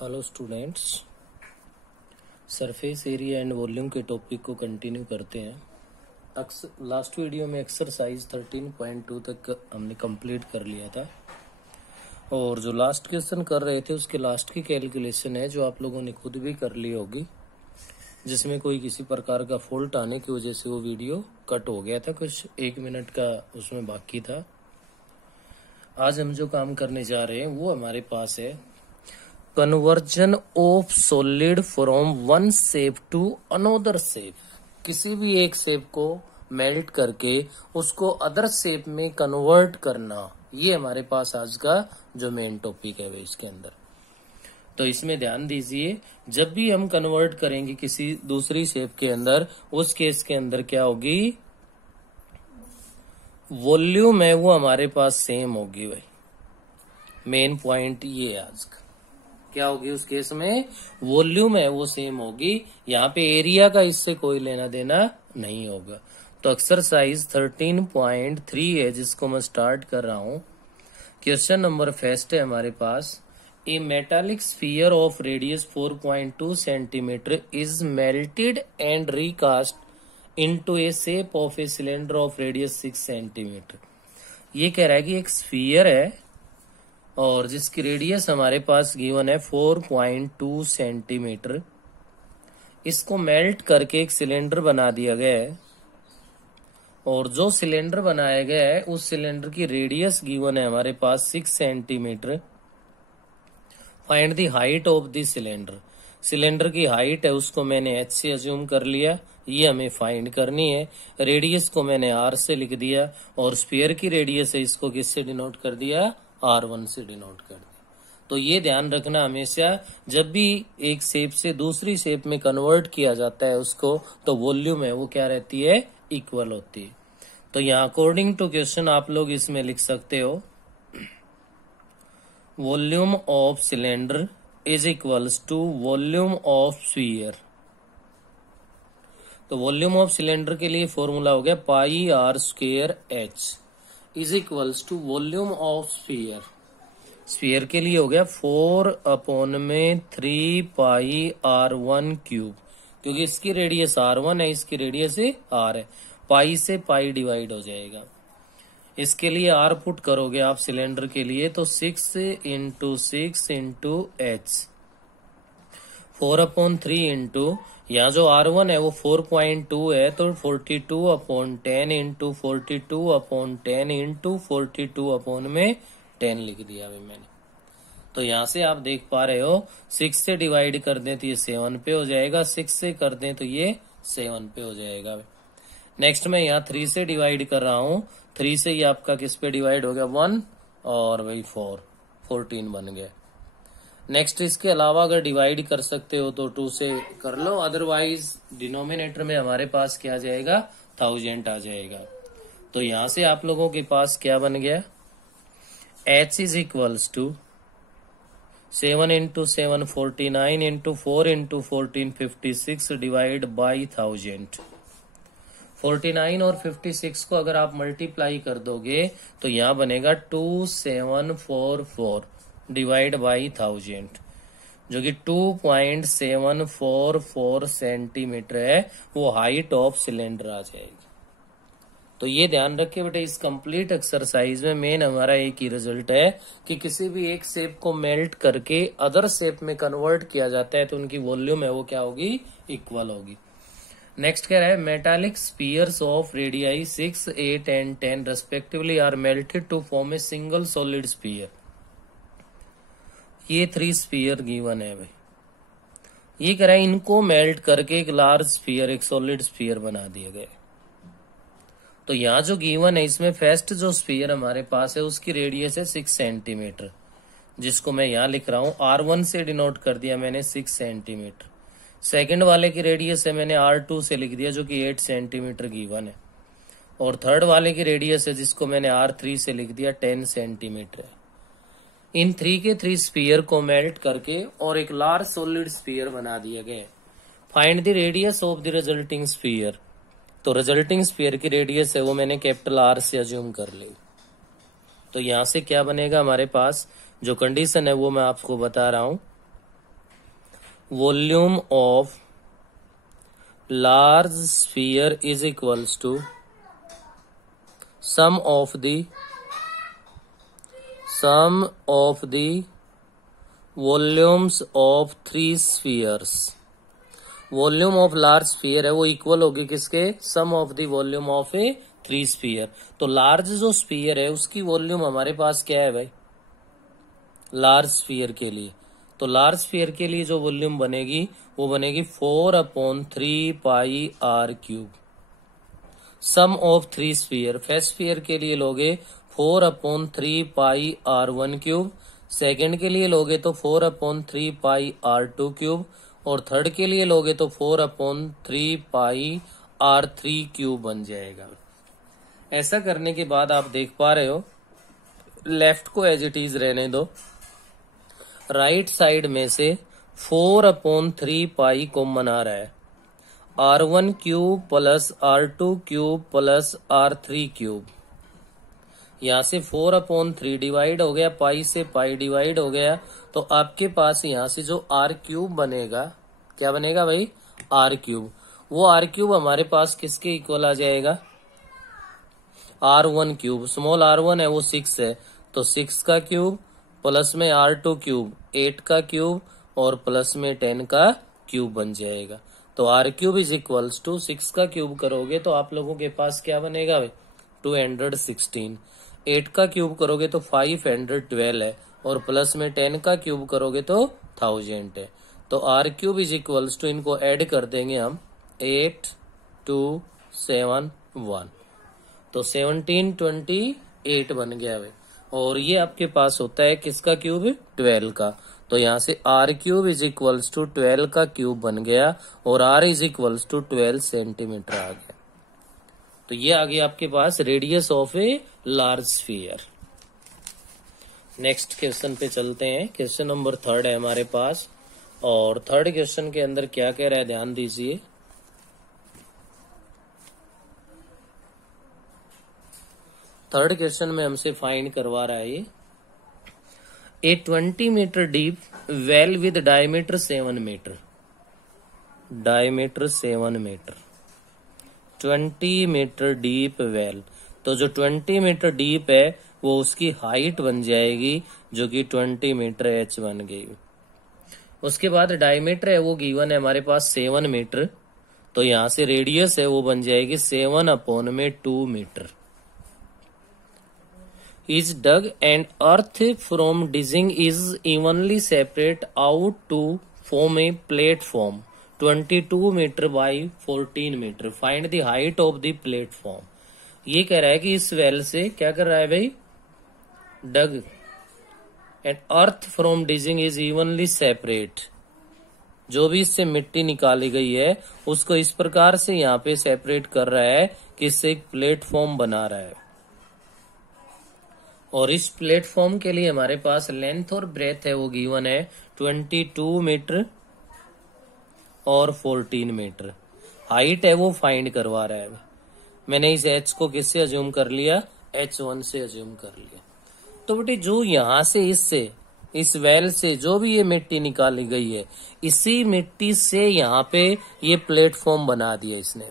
Hello students, surface area and volume के topic को continue करते हैं। लास्ट वीडियो में एक्सरसाइज 13.2 तक हमने कंप्लीट कर लिया था और जो लास्ट क्वेश्चन कर रहे थे उसके लास्ट की कैलकुलेशन है जो आप लोगों ने खुद भी कर ली होगी, जिसमें कोई किसी प्रकार का फॉल्ट आने की वजह से वो वीडियो कट हो गया था। कुछ 1 मिनट का उसमें बाकी था। आज हम जो काम करने जा रहे हैं वो हमारे पास है conversion of solid from one shape to another shape. किसी भी एक शेप को मेल्ट करके उसको अदर शेप में कन्वर्ट करना, ये हमारे पास आज का जो मेन टॉपिक है वो इसके अंदर। तो इसमें ध्यान दीजिए, जब भी हम कन्वर्ट करेंगे किसी दूसरी शेप के अंदर, उस केस के अंदर क्या होगी, वॉल्यूम है वो हमारे पास सेम होगी। भाई मेन पॉइंट ये आज का क्या होगी, उस केस में वॉल्यूम है वो सेम होगी। यहाँ पे एरिया का इससे कोई लेना देना नहीं होगा। तो एक्सरसाइज 13.3 है जिसको मैं स्टार्ट कर रहा हूं। क्वेश्चन नंबर फर्स्ट है हमारे पास, a metallic sphere of radius 4.2 centimetre is melted and recast into a shape of a cylinder of radius 6 centimetre. ये कह रहा है कि एक स्फीयर है और जिसकी रेडियस हमारे पास गिवन है 4.2 सेंटीमीटर। इसको मेल्ट करके एक सिलेंडर बना दिया गया है और जो सिलेंडर बनाया गया है उस सिलेंडर की रेडियस गिवन है हमारे पास 6 centimetre. Find the height of the cylinder. Cylinder की हाइट है उसको मैंने h से अज्यूम कर लिया, ये हमें फाइंड करनी है। रेडियस को मैंने r से लिख दिया और स्फीयर की रेडियस है इसको किससे डिनोट कर दिया, R1 से डिनोट कर दिया। तो ये ध्यान रखना हमेशा, जब भी एक शेप से दूसरी शेप में कन्वर्ट किया जाता है उसको, तो वॉल्यूम है वो क्या रहती है, इक्वल होती है। तो यहाँ अकॉर्डिंग टू क्वेश्चन आप लोग इसमें लिख सकते हो, volume of cylinder is equals to volume of sphere. तो वॉल्यूम ऑफ सिलेंडर के लिए फॉर्मूला हो गया pi r square h is equals to volume of sphere. Sphere के लिए हो गया 4/3 पाई r1 क्यूब, क्योंकि इसकी रेडियस r1 है, इसकी रेडियस r है, पाई से पाई डिवाइड हो जाएगा। इसके लिए r पुट करोगे आप सिलेंडर के लिए तो 6 इंटू 6 इंटू h, 4/3 इंटू यहाँ जो R1 है वो 4.2 है तो 42/10 इंटू 42/10 इंटू 42/10 लिख दिया अभी मैंने। तो यहाँ से आप देख पा रहे हो 6 से डिवाइड कर दें तो ये 7 पे हो जाएगा, 6 से कर दें तो ये 7 पे हो जाएगा। नेक्स्ट मैं यहाँ 3 से डिवाइड कर रहा हूँ, 3 से ये आपका किस पे डिवाइड हो गया, 1 और वही 14 बन गया। नेक्स्ट इसके अलावा अगर डिवाइड कर सकते हो तो 2 से कर लो, अदरवाइज डिनोमिनेटर में हमारे पास क्या आ जाएगा, 1000 आ जाएगा। तो यहां से आप लोगों के पास क्या बन गया, h is equals to 7 into 7 49 into 4 into 14 56 divide by 1000। 49 और 56 को अगर आप मल्टीप्लाई कर दोगे तो यहाँ बनेगा 2744 डिवाइड बाई 1000, जो कि 2.744 सेंटीमीटर है, वो हाइट ऑफ सिलेंडर आ जाएगी। तो ये ध्यान रखे बेटे, इस कंप्लीट एक्सरसाइज में मेन हमारा एक ही रिजल्ट है कि किसी भी एक शेप को मेल्ट करके अदर शेप में कन्वर्ट किया जाता है तो उनकी वॉल्यूम है वो क्या होगी, इक्वल होगी। नेक्स्ट कह रहा है metallic spheres of radii 6, 8 and 10 respectively are melted to form a single solid sphere. ये 3 स्पीयर गिवन है भाई, ये कह रहा है इनको मेल्ट करके एक लार्ज स्पीयर, एक सॉलिड स्पीयर बना दिए गए। तो यहाँ जो गिवन है इसमें फर्स्ट जो स्पीयर हमारे पास है उसकी रेडियस है 6 सेंटीमीटर, जिसको मैं यहाँ लिख रहा हूँ R1 से डिनोट कर दिया मैंने 6 सेंटीमीटर। सेकंड वाले की रेडियस है मैंने R2 से लिख दिया जो कि 8 सेंटीमीटर गिवन है, और थर्ड वाले की रेडियस है जिसको मैंने R3 से लिख दिया 10 सेंटीमीटर है। इन 3 के 3 स्पीयर को मेल्ट करके और एक लार्ज सॉलिड स्पीयर बना दिया गया। Find the radius of the resulting sphere. तो रिजल्टिंग स्पीयर की रेडियस है वो मैंने कैपिटल R से अज्यूम कर ली। तो यहां से क्या बनेगा हमारे पास, जो कंडीशन है वो मैं आपको बता रहा हूं। Volume of large sphere is equals to sum of the volumes of 3 spheres. Volume of large sphere है वो इक्वल होगी किसके, sum of the volume of a 3 sphere. तो लार्ज जो स्फीयर है उसकी वॉल्यूम हमारे पास क्या है भाई, लार्ज स्फीयर के लिए। तो लार्ज स्फीयर के लिए जो वॉल्यूम बनेगी वो बनेगी 4/3 pi r cube. Sum of 3 sphere, first sphere के लिए लोगे 4/3 पाई r1 क्यूब, सेकंड के लिए लोगे तो 4/3 पाई r2 क्यूब, और थर्ड के लिए लोगे तो 4/3 पाई r3 क्यूब बन जाएगा। ऐसा करने के बाद आप देख पा रहे हो, लेफ्ट को एज इट इज रहने दो, राइट साइड में से 4/3 पाई कॉमन आ रहा है, r1 cube plus r2 cube plus r3 cube. यहां से 4/3 डिवाइड हो गया, पाई से पाई डिवाइड हो गया, तो आपके पास यहां से जो r क्यूब बनेगा, क्या बनेगा भाई, r क्यूब। वो r क्यूब हमारे पास किसके इक्वल आ जाएगा, r1 क्यूब। स्मॉल r1 है वो 6 है, तो 6 का क्यूब प्लस में r2 क्यूब 8 का क्यूब और प्लस में 10 का क्यूब बन जाएगा। तो r cube is equals to 6 का क्यूब करोगे तो आप लोगों के पास क्या बनेगा भाई, 216। 8 का क्यूब करोगे तो 512 है, और प्लस में 10 का क्यूब करोगे तो 1000 है। तो r cube is equals to, इनको ऐड कर देंगे हम, 8 2 7 1, तो 1728 बन गया भाई। और ये आपके पास होता है किसका क्यूब, 12 का। तो यहाँ से r cube is equals to 12 का क्यूब बन गया, और r is equals to 12 centimetre आ गया। तो ये आ गया आपके पास radius of a large sphere. Next question पे चलते हैं। क्वेश्चन नंबर 3 है हमारे पास, और थर्ड क्वेश्चन के अंदर क्या कह रहा है ध्यान दीजिए। थर्ड क्वेश्चन में हमसे फाइंड करवा रहा है ये, a 20 metre deep well with diameter 7 metre, diameter 7 metre, 20 metre deep well. तो जो 20 मीटर डीप है वो उसकी हाइट बन जाएगी जो कि 20 मीटर h बन गई। उसके बाद डायमीटर है वो गिवन है हमारे पास 7 मीटर, तो यहां से रेडियस है वो बन जाएगी 7/2 metre. Is dug and earth from digging is evenly separate out to form a platform 22 metre by 14 metre. Find the height of the platform। ये कह रहा है कि इस वेल से क्या कर रहा है भाई, dug and earth from digging is evenly separate. जो भी इससे मिट्टी निकाली गई है उसको इस प्रकार से यहाँ पे सेपरेट कर रहा है कि इससे एक प्लेटफॉर्म बना रहा है। और इस प्लेटफॉर्म के लिए हमारे पास लेंथ और ब्रेथ है वो गिवन है 22 मीटर और 14 मीटर। हाइट है वो फाइंड करवा रहा है। मैंने इस h को किससे अज्यूम कर लिया, h1 से अज्यूम कर लिया। तो बेटे जो यहां से इससे इस वेल से जो भी ये मिट्टी निकाली गई है, इसी मिट्टी से यहाँ पे ये प्लेटफॉर्म बना दिया इसने,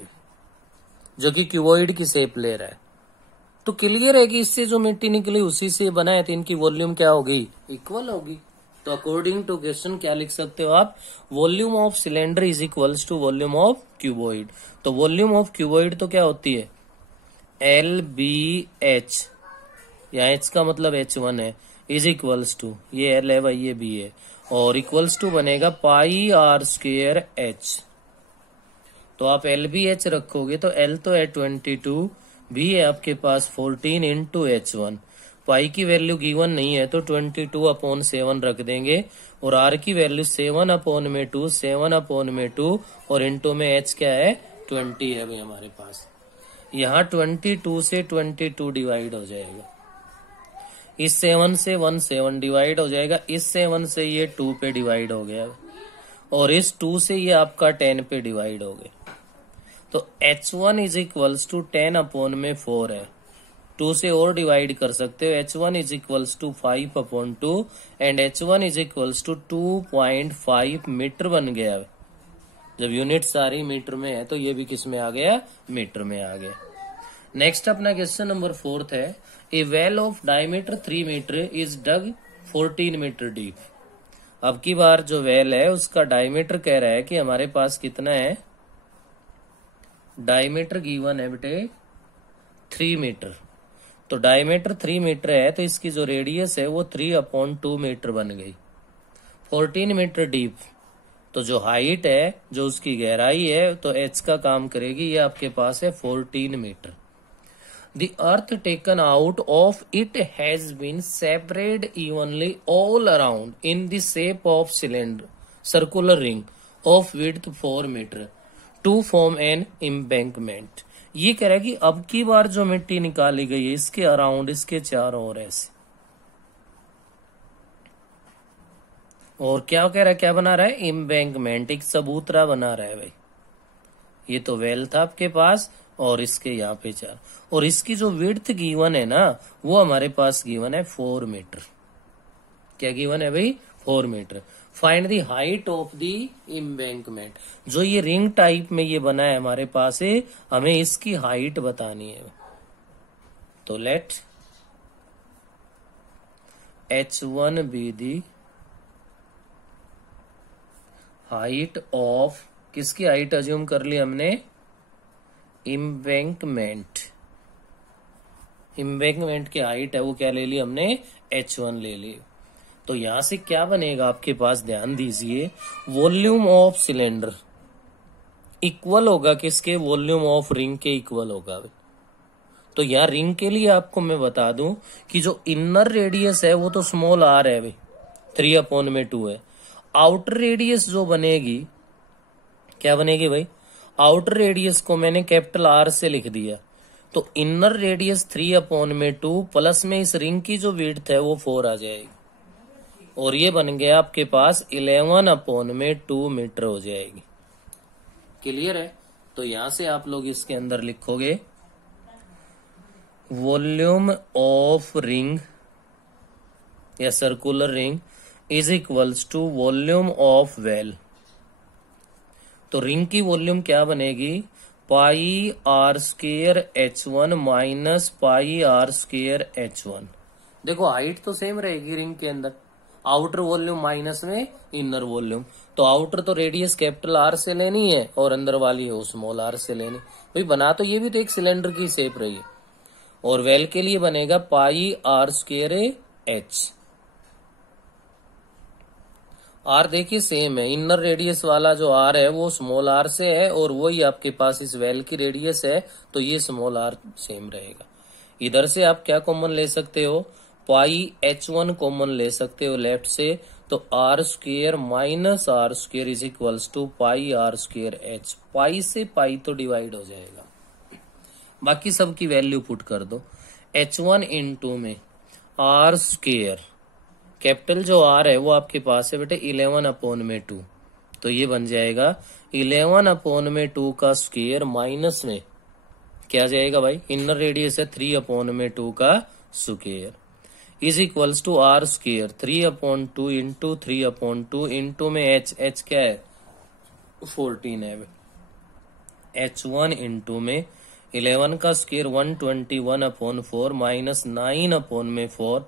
जो कि क्यूबॉइड की शेप ले रहा है। तो क्लियर है कि इससे जो मिट्टी निकली उसी से बना है, तो इनकी वॉल्यूम क्या होगी, इक्वल होगी। तो अकॉर्डिंग टू क्वेश्चन क्या लिख सकते हो आप, volume of cylinder is equals to volume of cuboid. तो वॉल्यूम ऑफ क्यूबॉइड तो क्या होती है, LBH, या H का मतलब H1 है, इज इक्वल्स टू, ये L है भाई ये B है, और इक्वल्स टू बनेगा पाई r² H। तो आप LBH रखोगे तो L तो है 22, B है आपके पास 14 इंटू H1। पाई की वैल्यू गिवन नहीं है तो 22/7 रख देंगे, और R की वैल्यू 7/2, 7/2 और इंटू में H क्या है 20 है भाई हमारे पास। यहाँ 22 से 22 डिवाइड हो जाएगा, इस 7 से 1 7 डिवाइड हो जाएगा, इस 7 से ये 2 पे डिवाइड हो गया, और इस 2 से ये आपका 10 पे डिवाइड हो गया। तो H1 इज इक्वल्स टू 10/4 है, 2 से और डिवाइड कर सकते हो। h1 is equals to 5/2 and h1 is equals to 2.5 metre बन गया। जब यूनिट सारी मीटर में है तो ये भी किस में आ गया, मीटर में आ गया। नेक्स्ट अपना क्वेश्चन नंबर 4 है, a well of diameter 3 metre is dug 14 metre deep. अब की बार जो वेल है उसका डायमीटर कह रहा है कि हमारे पास कितना है, डायमीटर गिवन है बेटे 3 मीटर। तो डायमीटर 3 मीटर है तो इसकी जो रेडियस है वो 3/2 मीटर बन गई। 14 मीटर डीप, तो जो हाइट है, जो उसकी गहराई है, तो h का काम करेगी, ये आपके पास है 14 metre. The earth taken out of it has been separated evenly all around in the shape of cylinder, circular ring of width 4 meter to form an embankment। ये कह रहा है कि अब की बार जो मिट्टी निकाली गई है इसके अराउंड, इसके चारों ओर ऐसे, और क्या कह रहा है, क्या बना रहा है, एम्बैंकमेंट, एक सबूतरा बना रहा है भाई। ये तो वेल था आपके पास और इसके यहाँ पे 4, और इसकी जो विड्थ गिवन है ना वो हमारे पास गिवन है 4 मीटर। क्या गिवन है भाई, 4 metre. Find the height of the embankment. जो ये रिंग टाइप में ये बना है हमारे पास है, हमें इसकी हाइट बतानी है। तो let h1 be the height of, किसकी हाइट अज्यूम कर ली हमने, एम्बैंकमेंट। एम्बैंकमेंट की हाइट है वो क्या ले ली हमने, h1 ले ली। तो यहां से क्या बनेगा आपके पास, ध्यान दीजिए, वॉल्यूम ऑफ सिलेंडर इक्वल होगा किसके, वॉल्यूम ऑफ रिंग के इक्वल होगा। तो यहाँ रिंग के लिए आपको मैं बता दूं कि जो इनर रेडियस है वो तो स्मॉल r है भाई, 3/2 है। आउटर रेडियस जो बनेगी, क्या बनेगी भाई, आउटर रेडियस को मैंने कैपिटल R से लिख दिया। तो इनर रेडियस 3/2 प्लस में इस रिंग की जो विड्थ है वो 4 आ जाएगी, और ये बन गया आपके पास 11/2 मीटर हो जाएगी। क्लियर है। तो यहां से आप लोग इसके अंदर लिखोगे वॉल्यूम ऑफ रिंग या circular ring is equals to volume of well. तो रिंग की वॉल्यूम क्या बनेगी, πr² h1 minus πr² h1। देखो हाइट तो सेम रहेगी रिंग के अंदर, आउटर वॉल्यूम माइनस में इनर वॉल्यूम। तो आउटर तो रेडियस कैपिटल R से लेनी है और अंदर वाली है स्मॉल r से लेनी। भाई बना तो ये भी तो एक सिलेंडर की शेप रही है, और वेल के लिए बनेगा πr² h। R देखिए सेम है, इनर रेडियस वाला जो R है वो स्मॉल r से है, और वही आपके पास इस वेल की रेडियस है, तो ये स्मॉल r सेम रहेगा। इधर से आप क्या कॉमन ले सकते हो, πh1 कॉमन ले सकते हो लेफ्ट से, तो r² minus r² is equals to πr² h। Pi से पाई तो डिवाइड हो जाएगा, बाकी सबकी वैल्यू पुट कर दो। h1 इंटू में r², कैपिटल जो r है वो आपके पास है बेटे 11/2, तो ये बन जाएगा 11/2 का स्क्वायर माइनस में क्या जाएगा भाई, इनर रेडियस है 3/2 का square is equals to r² 3/2 into 3/2 into में h क्या है 14 है। h1 इंटू में 11 का square 121/4 minus 9/4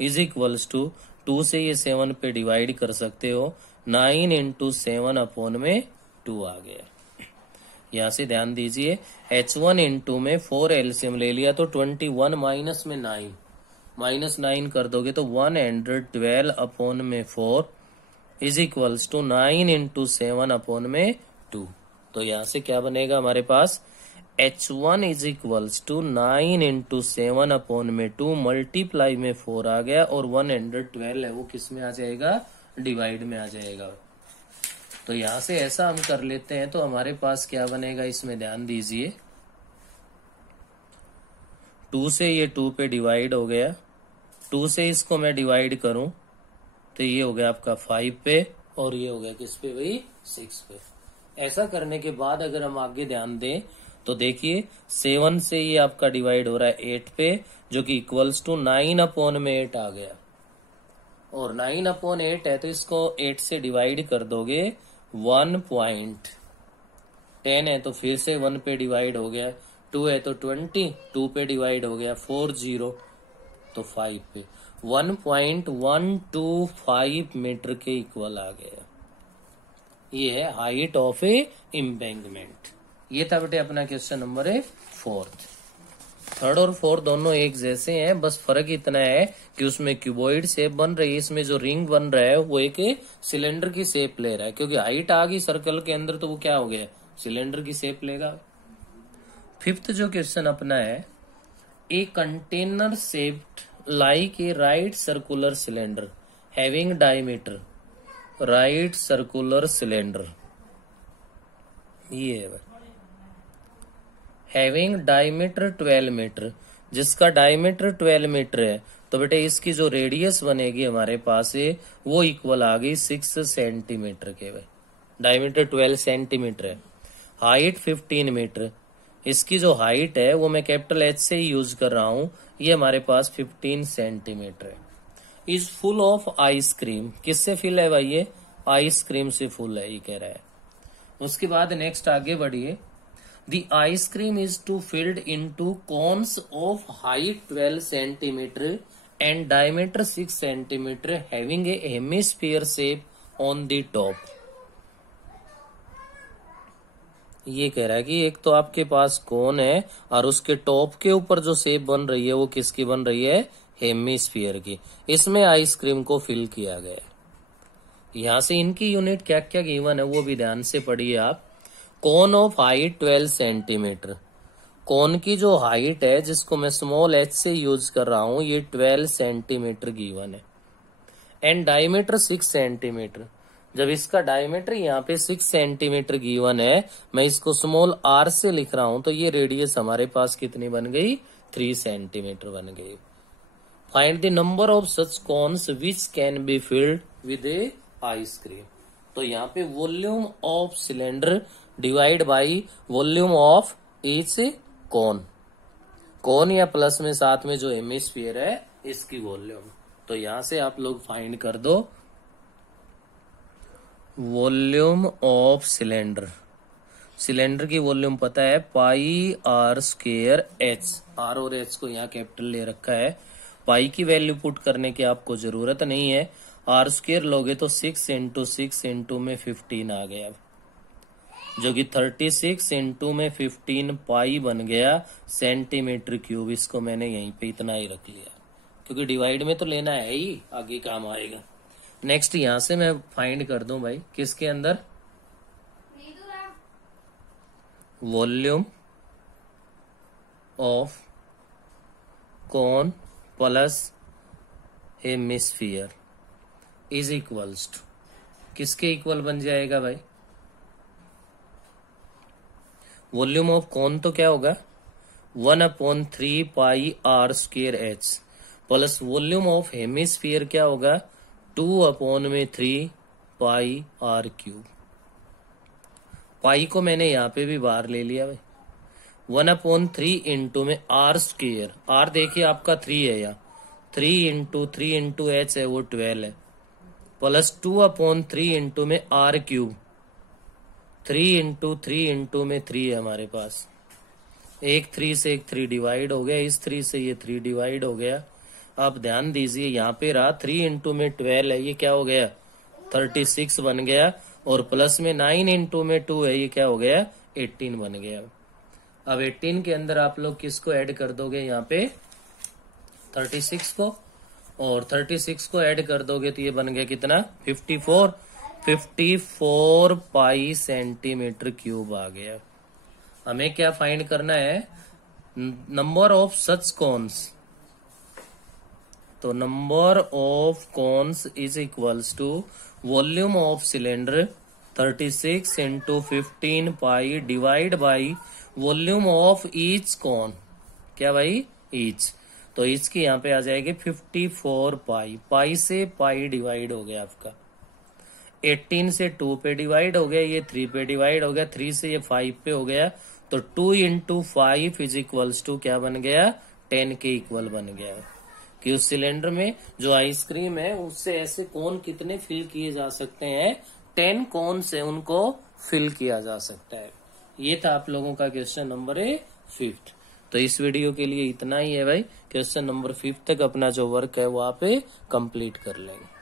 is equals to 2 से ये 7 पे डिवाइड कर सकते हो, 9 इंटू 7/2 आ गया। यहां से ध्यान दीजिए, h1 इंटू में 4 एलसीएम ले लिया तो 21 माइनस में 9, माइनस 9 कर दोगे तो 112/4 इज इक्वल्स टू 9 इंटू 7/2। तो यहां से क्या बनेगा हमारे पास, h1 is equals to 9 into 7/2 multiply में 4 आ गया, और 112 है वो किस में आ जाएगा, डिवाइड में आ जाएगा। तो यहां से ऐसा हम कर लेते हैं, तो हमारे पास क्या बनेगा, इसमें ध्यान दीजिए, 2 से ये 2 पे डिवाइड हो गया, 2 से इसको मैं डिवाइड करूं तो ये हो गया आपका 5 पे, और ये हो गया किस पे भाई 6 पे। ऐसा करने के बाद अगर हम आगे ध्यान दें तो देखिए 7 से ये आपका डिवाइड हो रहा है 8 पे, जो कि इक्वल्स टू 9/8 आ गया। और 9/8 है तो इसको 8 से डिवाइड कर दोगे 1.10 है तो फिर से 1 पे डिवाइड हो गया, 2 है तो 20, 2 पे डिवाइड हो गया 40 तो 5 पे 1.125 मीटर के इक्वल आ गया। ये है हाइट ऑफ ए एम्बैंकमेंट। ये था बेटे अपना क्वेश्चन नंबर 4। थर्ड और फोर्थ दोनों एक जैसे हैं, बस फर्क इतना है कि उसमें क्यूबॉइड शेप बन रही है, इसमें जो रिंग बन रहा है वो एक सिलेंडर की शेप ले रहा है, क्योंकि हाइट आ गई सर्कल के अंदर तो वो क्या हो गया, सिलेंडर की शेप लेगा। फिफ्थ जो क्वेश्चन अपना है, a container shaped like a right circular cylinder having diameter, right circular cylinder ये है हैविंग डायमीटर 12 मीटर, जिसका डायमीटर 12 मीटर है तो बेटे इसकी जो रेडियस बनेगी हमारे पास है वो इक्वल आ गई 6 सेंटीमीटर के। भाई डायमीटर 12 सेंटीमीटर है, हाइट 15 मीटर, इसकी जो हाइट है वो मैं कैपिटल एच से ही यूज कर रहा हूं, ये हमारे पास 15 सेंटीमीटर है। इज फुल ऑफ आइसक्रीम, किससे फिल है भाई, ये आइसक्रीम से फुल है ये कह रहा है। उसके बाद नेक्स्ट आगे बढ़िए, the ice cream is to filled into cones of height 12 centimetre and diameter 6 centimetre having a hemisphere shape on the top. ये कह रहा है कि एक तो आपके पास कोन है और उसके टॉप के ऊपर जो शेप बन रही है वो किसकी बन रही है, हेमिस्फीयर की। इसमें आइसक्रीम को फिल किया गया है। यहां से इनकी यूनिट क्या क्या गिवन है वो भी ध्यान से पढ़िए आप। कोन ऑफ हाइट 12 सेंटीमीटर, कोन की जो हाइट है जिसको मैं स्मॉल एच से यूज कर रहा हूं ये 12 सेंटीमीटर गिवन है। एंड डायमीटर 6 सेंटीमीटर, जब इसका डायमीटर यहाँ पे 6 सेंटीमीटर गिवन है, मैं इसको स्मॉल आर से लिख रहा हूं तो ये रेडियस हमारे पास कितनी बन गई, 3 सेंटीमीटर बन गई। Find the number of such cones which can be filled with a ice cream. तो यहाँ पे volume of cylinder divide by volume of each cone, cone या प्लस में साथ में जो हेमिस्फीयर है इसकी वॉल्यूम। तो यहां से आप लोग फाइंड कर दो वॉल्यूम ऑफ सिलेंडर। सिलेंडर की वॉल्यूम पता है पाई आर स्क्वायर एच, आर और एच को यहाँ कैपिटल ले रखा है। पाई की वैल्यू पुट करने की आपको जरूरत नहीं है, आर स्क्वायर लोगे तो 6 इंटू 6 इंटू में 15 आ गया, जो कि 36 इंटू में 15 पाई बन गया सेंटीमीटर क्यूब। इसको मैंने यहीं पे इतना ही रख लिया क्योंकि डिवाइड में तो लेना है ही, आगे काम आएगा। नेक्स्ट यहां से मैं फाइंड कर दूं भाई किसके अंदर, volume of cone plus hemisphere is equals to, किसके इक्वल बन जाएगा भाई, वॉल्यूम ऑफ कोन तो क्या होगा 1/3 pi r square h plus volume of hemisphere क्या होगा 2/3 पाई आर क्यूब। पाई को मैंने यहाँ पे भी बाहर ले लिया भाई, 1/3 इंटू में आर स्क्वायर, आर देखिए आपका 3 है यहाँ, 3 इंटू एच है वो 12 है, प्लस 2/3 इंटू में आर क्यूब, 3 इंटू में 3 है हमारे पास। एक 3 से एक 3 डिवाइड हो गया, इस 3 से ये 3 डिवाइड हो गया। अब ध्यान दीजिए यहाँ पे रहा 3 इंटू में 12 है, ये क्या हो गया 36 बन गया, और प्लस में 9 इंटू में 2 है, ये क्या हो गया 18 बन गया। अब 18 के अंदर आप लोग किसको ऐड कर दोगे यहाँ पे 36 को, और 36 को ऐड कर दोगे तो ये बन गया कितना 54 पाई सेंटीमीटर क्यूब आ गया। हमें क्या फाइंड करना है, नंबर ऑफ सच कॉन्स। तो number of cones is equals to volume of cylinder 36 into 15 pi divide by volume of each cone, क्या भाई ईच, तो ईच की यहाँ पे आ जाएगी 54 पाई, पाई से पाई डिवाइड हो गया आपका, 18 से 2 पे डिवाइड हो गया, ये 3 पे डिवाइड हो गया, 3 से ये 5 पे हो गया, तो 2 इंटू 5 इज इक्वल्स टू क्या बन गया, 10 के इक्वल बन गया कि उस सिलेंडर में जो आइसक्रीम है उससे ऐसे कोन कितने फिल किए जा सकते हैं, 10 कोन से उनको फिल किया जा सकता है। ये था आप लोगों का क्वेश्चन नंबर 5। तो इस वीडियो के लिए इतना ही है भाई। क्वेश्चन नंबर 5 तक अपना जो वर्क है वो आप कंप्लीट कर लेंगे।